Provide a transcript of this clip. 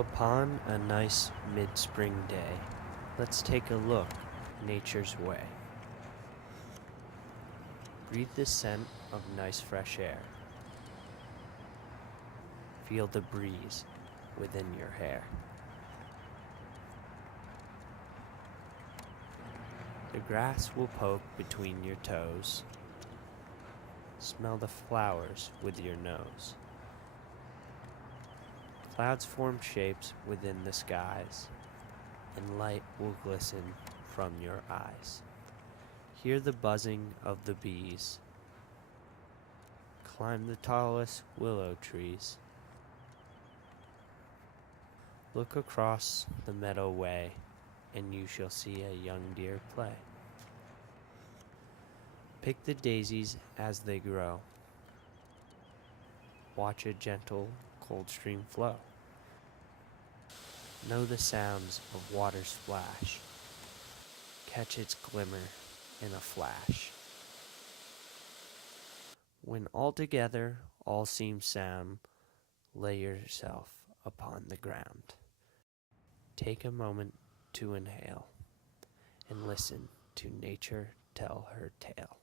Upon a nice mid-spring day, let's take a look nature's way. Breathe the scent of nice fresh air. Feel the breeze within your hair. The grass will poke between your toes. Smell the flowers with your nose. Clouds form shapes within the skies, and light will glisten from your eyes. Hear the buzzing of the bees. Climb the tallest willow trees. Look across the meadow way, and you shall see a young deer play. Pick the daisies as they grow. Watch a gentle, cold stream flow. Know the sounds of water splash. Catch its glimmer in a flash. When all together all seems sound, lay yourself upon the ground. Take a moment to inhale and listen to nature tell her tale.